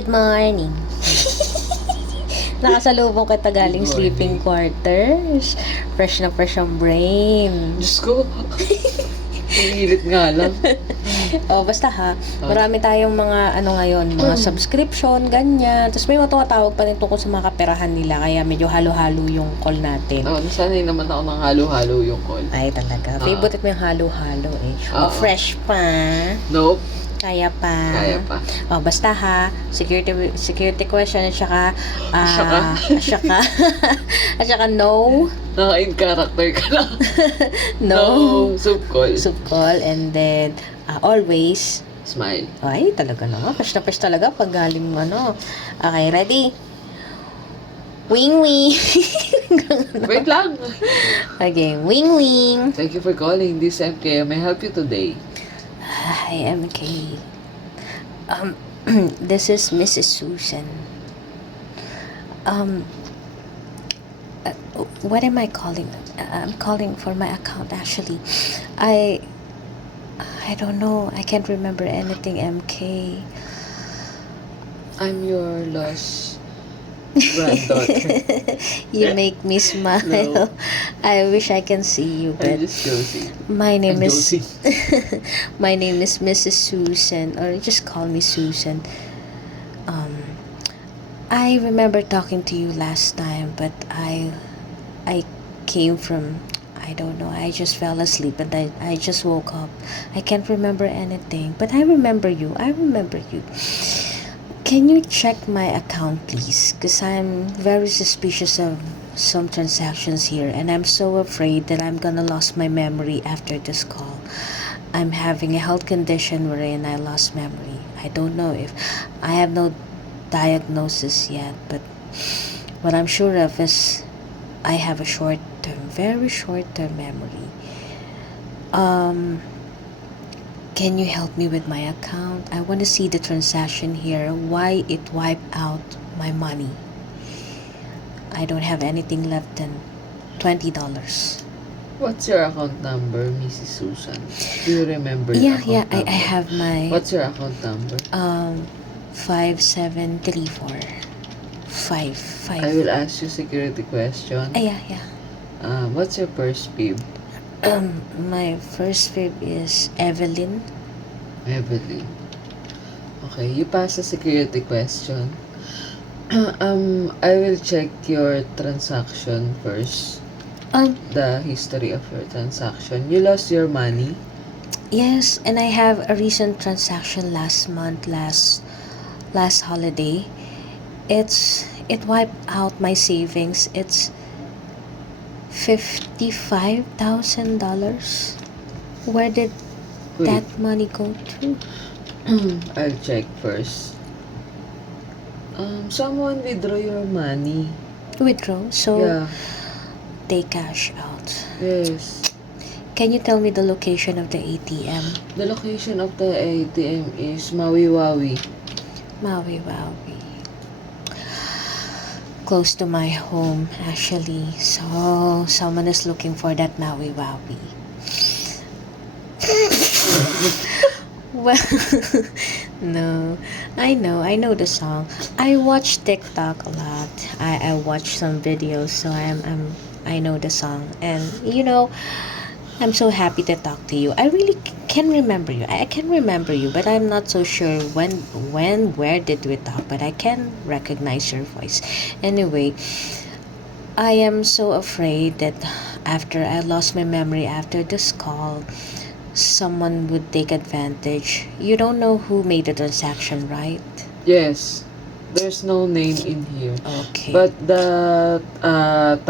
Good morning. Nakasalubong kita galing Good sleeping quarters. Fresh na fresh ang brain. Diyos ko. Nangilit nga lang. Basta ha, marami tayong mga ngayon, mga subscription, ganyan. Tapos may matawag pa rin tungkol sa mga kaperahan nila. Kaya medyo halo-halo yung call natin. Nasanay naman ako ng halo-halo yung call. Ay, talaga. Favorite mo yung halo-halo eh. Fresh pa. Nope. Kaya pa. Kaya pa. Basta ha, security question at saka at saka no. Naka-in character ka lang. No. Soup call. Soup call and then always Smile. ay talaga naman. Fresh na fresh talaga pag galing mo Okay, ready? Wing wing. Wait lang. Okay, wing wing. Thank you for calling this MK. May I help you today? Hi, MK. This is Mrs. Susan. What am I calling? I'm calling for my account actually. I don't know. I can't remember anything, MK. I'm your lost granddaughter. You make me smile. No. I wish I can see you, I'm but just Josie. my name I'm is Josie. my name is Mrs. Susan, or just call me Susan. I remember talking to you last time, but I came from, I don't know, I just fell asleep and I just woke up. I can't remember anything, but I remember you. Can you check my account, please? Because I'm very suspicious of some transactions here, and I'm so afraid that I'm gonna lose my memory after this call. I'm having a health condition wherein I lost memory. I don't know if I have no diagnosis yet, but what I'm sure of is I have a very short-term memory. Can you help me with my account? I want to see the transaction here, why it wiped out my money. I don't have anything left than $20. What's your account number, Mrs. Susan? Do you remember Yeah, your account number? I have my What's your account number? 5734 5. I will ask you security question. Yeah. What's your first fib? My first fib is Evelyn. Evelyn. Okay, you pass the security question. I will check your transaction first. The history of your transaction. You lost your money? Yes, and I have a recent transaction last month, last holiday. It wiped out my savings. It's $55,000. Where did that money go to? I'll check first. Someone withdraw your money. Withdraw. So Yeah. they cash out. Yes. Can you tell me the location of the ATM? The location of the ATM is Maui Wawi. Maui Wawi. Close to my home, actually. So, someone is looking for that Maui Wawi. Well, no. I know the song. I watch TikTok a lot. I watch some videos, so I know the song. And, I'm so happy to talk to you. I really can remember you. I can remember you, but I'm not so sure where did we talk, but I can recognize your voice. Anyway, I am so afraid that after I lost my memory after this call, someone would take advantage. You don't know who made the transaction, right? Yes. There's no name in here. Okay. But the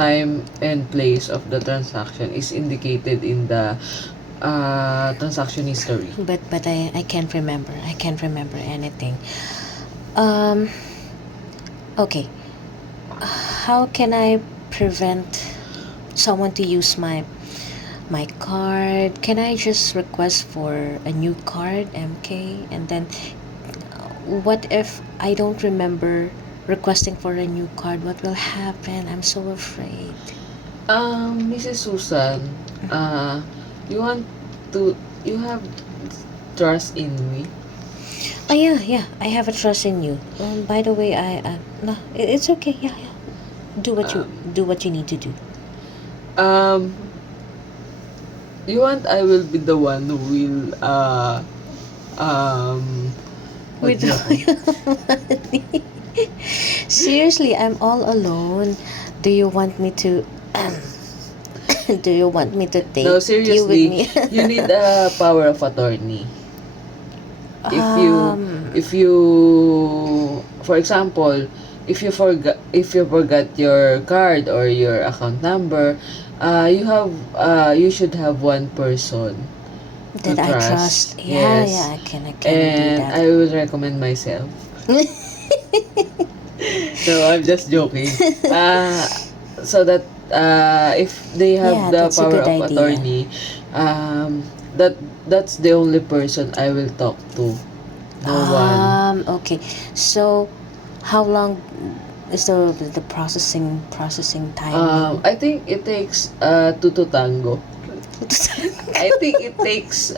time and place of the transaction is indicated in the transaction history. But I can't remember. I can't remember anything. Okay. How can I prevent someone to use my card? Can I just request for a new card, MK? And then what if I don't remember requesting for a new card? What will happen? I'm so afraid. Mrs. Susan, you have trust in me? Oh yeah. I have a trust in you. By the way, no, it's okay. Yeah. Do what you Um, do what you need to do. um, you want I will be the one who will um what With do you call? seriously, I'm all alone. Do you want me to? Do you want me to take No, you with seriously, me? you need a power of attorney. If you um. if you for example, if you forgot your card or your account number, you should have one person to That I trust. trust. Yeah. Yes. I can do And that. I would recommend myself. No, I'm just joking. So that if they have Yeah, the that's a power good of idea. attorney, um, that's the only person I will talk to. No one. Okay. So, how long is the processing timing? I think it takes two to tango. I think it takes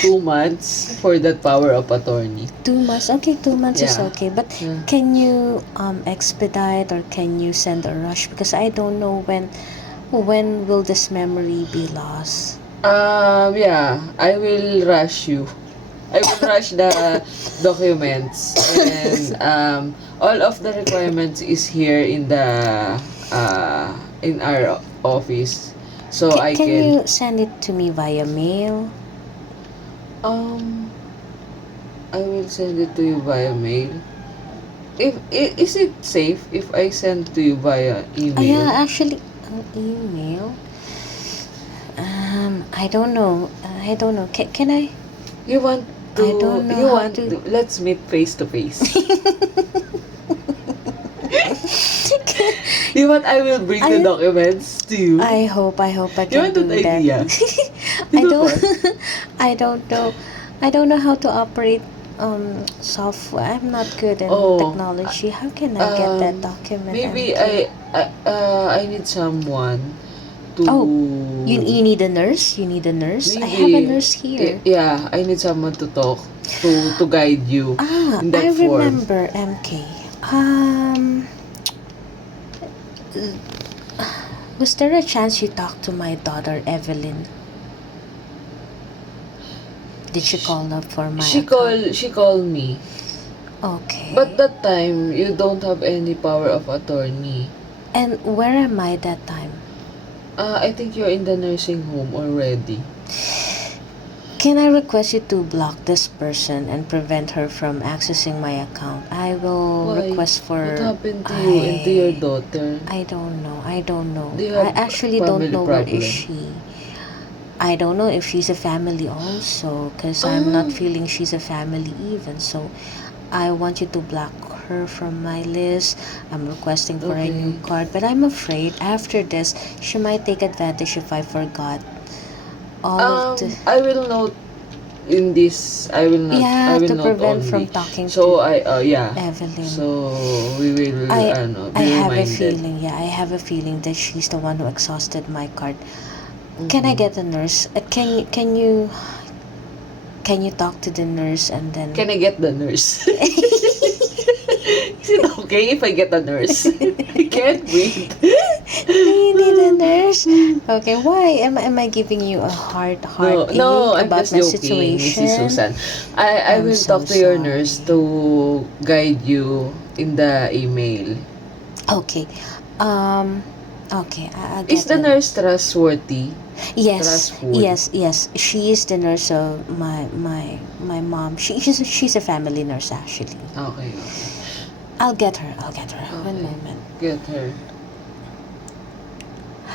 2 months for that power of attorney. 2 months. Okay, 2 months is Yeah. okay. But Yeah. can you expedite or can you send a rush? Because I don't know when will this memory be lost. Yeah, I will rush you. I will rush the documents and all of the requirements is here in our office, so I Can can you send it to me via mail? um I will send it to you via mail. Is it safe if I send to you via Yeah, email? actually, email. I don't know. I don't know. Can I? You want I don't know you how want to. to let's meet face to face. You want I will bring the I documents to you? I hope I You can want that do that. idea? You I don't don't want? I don't know. I don't know how to operate software. I'm not good in Oh, technology. How can I get that um, document, maybe MK? I need someone to Oh, you need a nurse? You need a nurse? I have a maybe nurse here. yeah, I need someone to talk to guide you in I that form. remember, MK. Um was there a chance you talked to my daughter Evelyn? Did she call up for my account? She called me. But Okay. that time you don't have any power of attorney. And where am I that time? I think you're in the nursing home already. Can I request you to block this person and prevent her from accessing my account? I will Why? request What for happened to you and to your daughter? I don't know. I don't know. Do you I have actually don't family know where is problem? she. I don't know if she's a family also because I'm Ah, not feeling she's a family even. So I want you to block her from my list. I'm requesting for a new okay. card, but I'm afraid after this she might take advantage if I forgot all of the I will note in this. I yeah will to note prevent from only. talking So to I yeah. Evelyn. So we will I I be have a reminded. feeling, yeah, I have a feeling that she's the one who exhausted my card. Can I Mm-hmm. get a nurse? Can you talk to the nurse and then Can I get the nurse? Is it okay if I get a nurse? I can't breathe. do you need a nurse? Okay, why am I giving you a No, no, heartache I'm about just my joking, Mrs. situation? Susan. I I'm will so talk to your nurse sorry. to guide you in the email. Okay. Um okay, I'll Is get the the nurse nurse. trustworthy? Yes, Trustful? yes. She is the nurse of my mom. She's a family nurse actually. Okay, okay. I'll get her. I'll get her. One Okay. moment. Get her.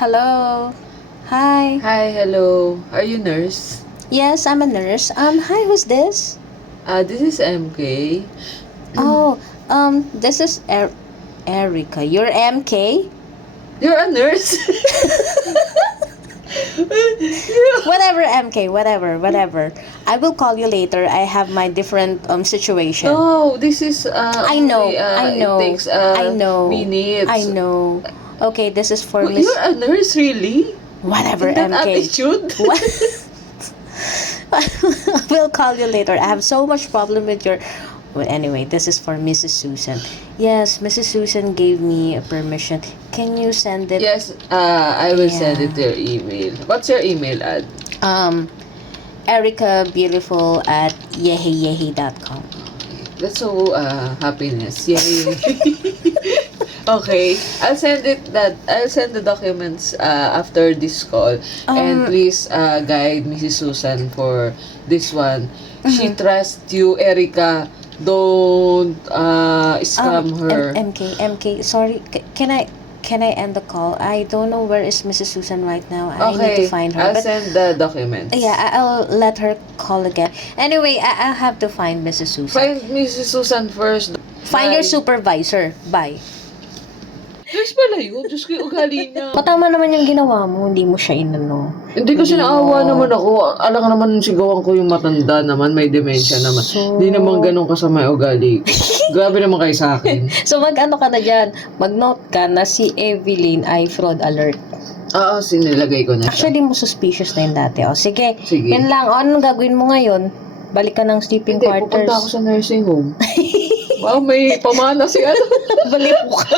Hello. Hi. Hi, hello. Are you nurse? Yes, I'm a nurse. Hi, who's this? This is MK. Oh, this is Erica. You're MK? You're a nurse? Whatever, MK, whatever. I will call you later. I have my different situation. No, this is I only know, I it know, takes I know, I minutes. know. Okay, this is for You're Miss a nurse really? whatever, In that MK. attitude? What? We'll call you later. I have so much problem with your... Well, anyway, this is for Mrs. Susan. Yes, Mrs. Susan gave me a permission. Can you send it? Yes, I will send Yeah. it to your email. What's your email ad? Erica Beautiful at yeheyehe.com. That's so happiness. Yay. Okay, I'll send the documents after this call. And please guide Mrs. Susan for this one. She trusts you, Erica. Don't scam her. MK, sorry, can I end the call? I don't know where is Mrs. Susan right now. I need Okay, to find her. I'll But send the documents. yeah, I'll let her call again. Anyway, I'll have to find Mrs. Susan. Find Mrs. Susan first. Find your Bye. supervisor. Bye. Diyos pala yun. Diyos ko yung ugali niya. Patama naman yung ginawa mo. Hindi mo siya inano. Hindi kasi naawa naman ako. Alam ka naman sigawan ko yung matanda naman. May demensya naman. So- Hindi naman ganun kasama yung ugali. Grabe naman kayo sa akin. So mag-ano ka na dyan. Mag-note ka na si Evelyn ay fraud alert. Oo, sinilagay ko na siya. Actually, mo suspicious na yun dati. O, sige. Sige. Yan lang. O, anong gagawin mo ngayon? Balik ka ng sleeping Hindi, pupunta ako quarters. sa nursing home. Wow, may pamana si ano. Balik mo ka.